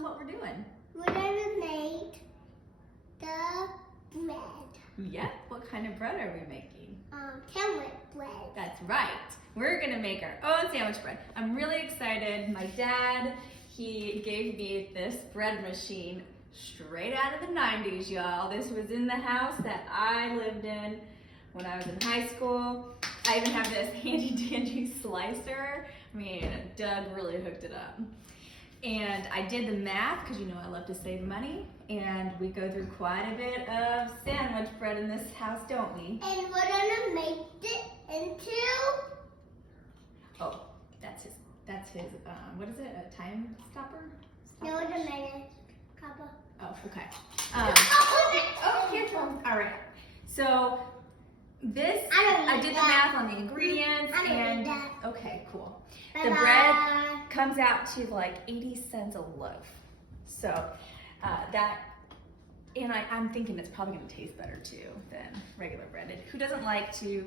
them what we're doing. We're gonna make the bread. Yep. What kind of bread are we making? Sandwich bread. That's right. We're gonna make our own sandwich bread. I'm really excited. My dad, he gave me this bread machine straight out of the 90s, y'all. This was in the house that I lived in when I was in high school. I even have this handy dandy slicer. I mean, Doug really hooked it up. And I did the math, because you know I love to save money, and we go through quite a bit of sandwich bread in this house, don't we? And we're gonna make it into... Oh, that's his, what is it, a time stopper? No, it's a minute. Couple. Oh, okay. Oh, careful. All right. So this, I did the math on the ingredients, and okay, cool. The bread comes out to like 80 cents a loaf. So I'm thinking it's probably gonna taste better too than regular bread. And who doesn't like to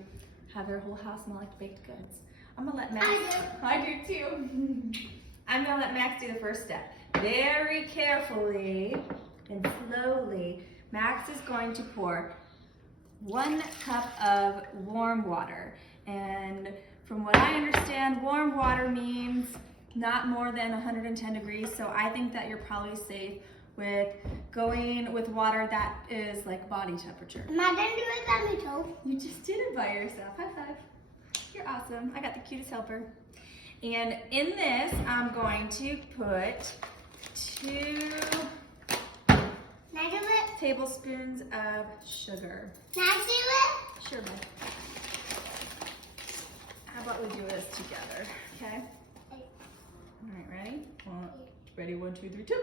have their whole house smell like baked goods? I'm gonna let Max. I do too. I'm gonna let Max do the first step. Very carefully and slowly, Max is going to pour 1 cup of warm water. And from what I understand, warm water means not more than 110 degrees. So I think that you're probably safe with going with water that is like body temperature. Am I gonna do it by myself? You just did it by yourself. High five. You're awesome. I got the cutest helper. And in this, I'm going to put 2 tablespoons of sugar. Can I do it? Sure, bud. How about we do this together, okay? All right, ready? Ready, 1, 2, 3, 2.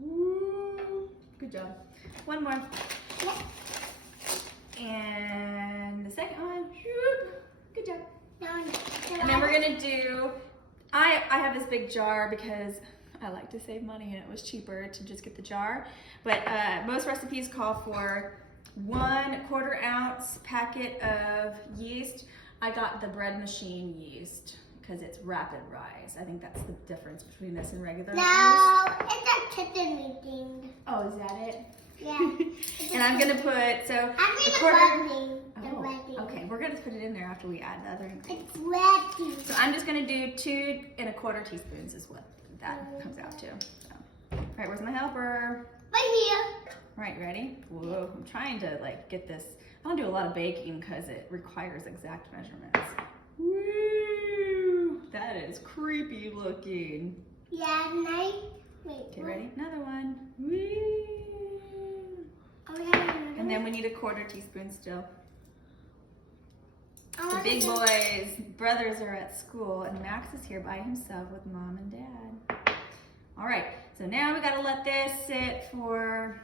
Woo. Good job. 1 more. And the second one. Good job. And then we're gonna do, I have this big jar because I like to save money and it was cheaper to just get the jar. But most recipes call for 1/4 ounce packet of yeast. I got the bread machine yeast because it's rapid rise. I think that's the difference between this and regular yeast. No, it's a chicken meeting. Oh, is that it? Yeah. And I'm gonna put, so I'm a gonna okay, we're gonna put it in there after we add the other ingredients. It's ready. So I'm just gonna do 2 1/4 teaspoons is what that comes out to. So. All right, where's my helper? Right here. All right, ready? Whoa, I'm trying to like get this. I don't do a lot of baking because it requires exact measurements. Woo! That is creepy looking. Yeah, nice. Wait. Okay, ready? Another one. Woo! And then we need 1/4 teaspoon still. The big boys' brothers are at school, and Max is here by himself with Mom and Dad. All right, so now we gotta let this sit for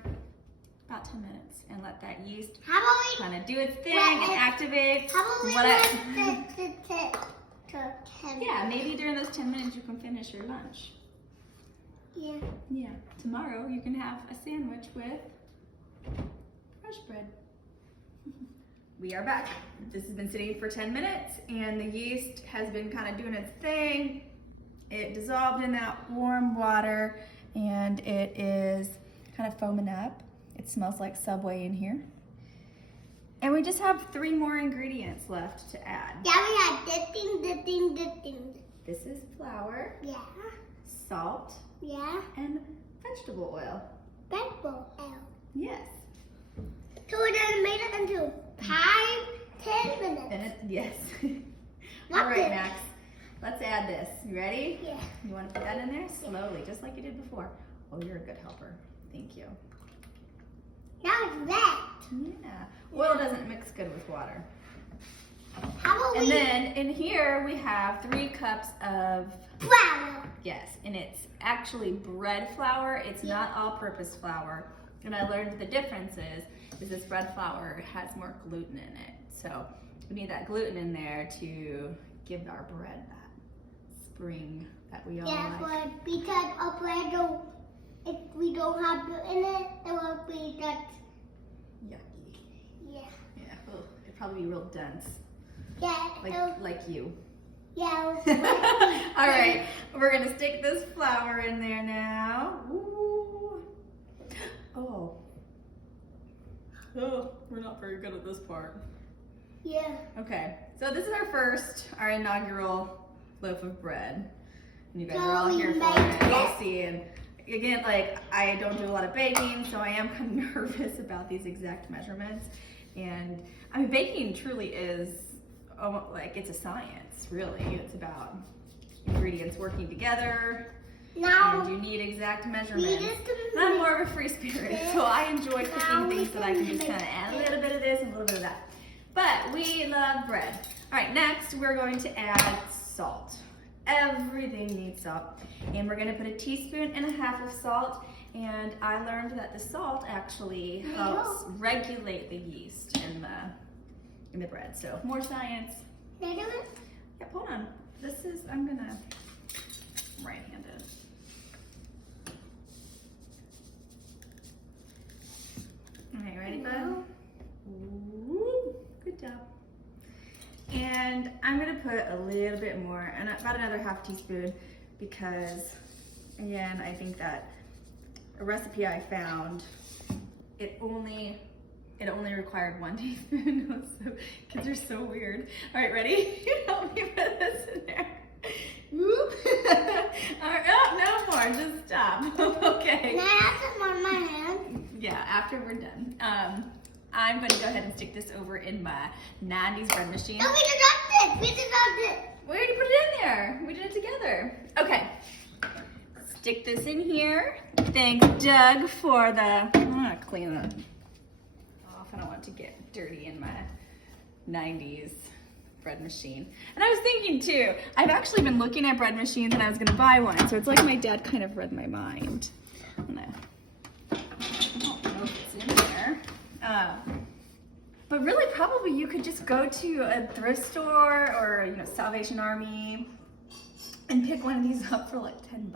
about 10 minutes and let that yeast kind of do its thing and activate. How about we let it to 10 Yeah, maybe during those 10 minutes you can finish your lunch. Yeah. Yeah, tomorrow you can have a sandwich with fresh bread. We are back. This has been sitting for 10 minutes and the yeast has been kind of doing its thing. It dissolved in that warm water and it is kind of foaming up. It smells like Subway in here. And we just have 3 more ingredients left to add. Yeah, we have dipping. This is flour, Yeah. salt, Yeah. and vegetable oil. Vegetable oil. Yes. So we're gonna make it into 10 minutes. Yes. Not All right, good. Max. Let's add this. You ready? Yeah. You want to put that in there? Slowly, just like you did before. Oh, you're a good helper. Thank you. Now it's wet. Yeah. Oil doesn't mix good with water. How about And we then in here we have 3 cups of flour? yes, and it's actually bread flour. It's not all-purpose flour. And I learned the difference is this bread flour has more gluten in it. So we need that gluten in there to give our bread that spring that we all Yeah, like. but because our bread if we don't have gluten in it, it will be that. Yucky. Yeah. Yeah. Oh, it'd probably be real dense. Yeah. Like you. Yeah. All right, we're gonna stick this flour in there now. Ooh. Oh. Oh, we're not very good at this part. Yeah. Okay, so this is our inaugural loaf of bread. And you guys are all here for it. You'll see. And again, like, I don't do a lot of baking, so I am kind of nervous about these exact measurements. And I mean, baking truly is almost like it's a science, really. It's about ingredients working together. Now, and you need exact measurements. And I'm more of a free spirit, so I enjoy cooking things that I can just kind of add a little bit of this and a little bit of that. But we love bread. All right, next we're going to add salt. Everything needs salt. And we're gonna put 1.5 teaspoons of salt. And I learned that the salt actually helps regulate the yeast in the bread. So more science. Can I do it? Yep, hold on. I'm right-handed. All right, ready, bud? Ooh, good job. And I'm gonna put a little bit more, and about another 1/2 teaspoon, because again, I think that a recipe I found, it only required 1 teaspoon. So kids are so weird. All right, ready? Help me put this in there. Whoop. All right, oh, no more, just stop. Okay. Can I have some on my hand? Yeah, after we're done. I'm going to go ahead and stick this over in my 90s bread machine. No, we did not. We did not. We already put it in there. We did it together. Okay. Stick this in here. Thanks, Doug, for the... I'm going to clean it off. I don't want it to get dirty in my 90s bread machine. And I was thinking, too, I've actually been looking at bread machines and I was going to buy one. So it's like my dad kind of read my mind. I don't know if it's in there. But really, probably you could just go to a thrift store or, Salvation Army and pick one of these up for like $10.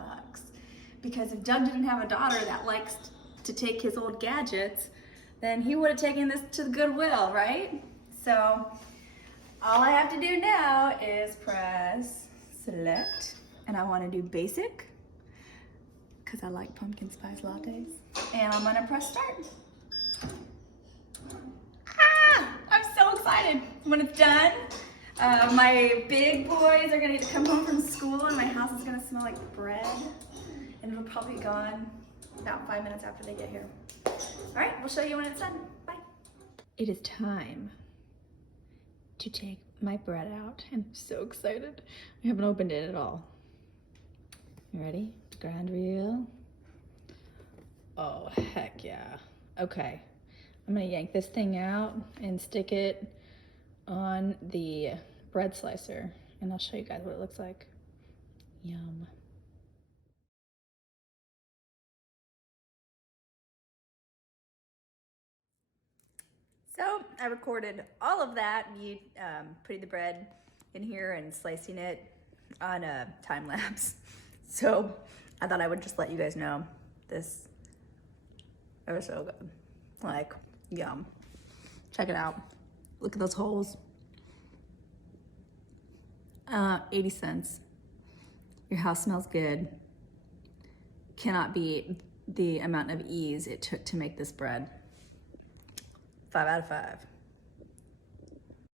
Because if Doug didn't have a daughter that likes to take his old gadgets, then he would have taken this to the Goodwill, right? So all I have to do now is press select, and I want to do basic because I like pumpkin spice lattes. And I'm gonna press start. I'm so excited. When it's done, my big boys are gonna get to come home from school and my house is gonna smell like bread. And it'll probably be gone about 5 minutes after they get here. All right, we'll show you when it's done. Bye. It is time to take my bread out. I'm so excited. I haven't opened it at all. You ready? Grand reel. Oh, heck yeah. Okay. I'm gonna yank this thing out and stick it on the bread slicer, and I'll show you guys what it looks like. Yum. So I recorded all of that, me putting the bread in here and slicing it on a time lapse. So I thought I would just let you guys know this. It was so good. Like, yum. Check it out. Look at those holes. 80 cents. Your house smells good. Cannot beat the amount of ease it took to make this bread. 5 out of 5.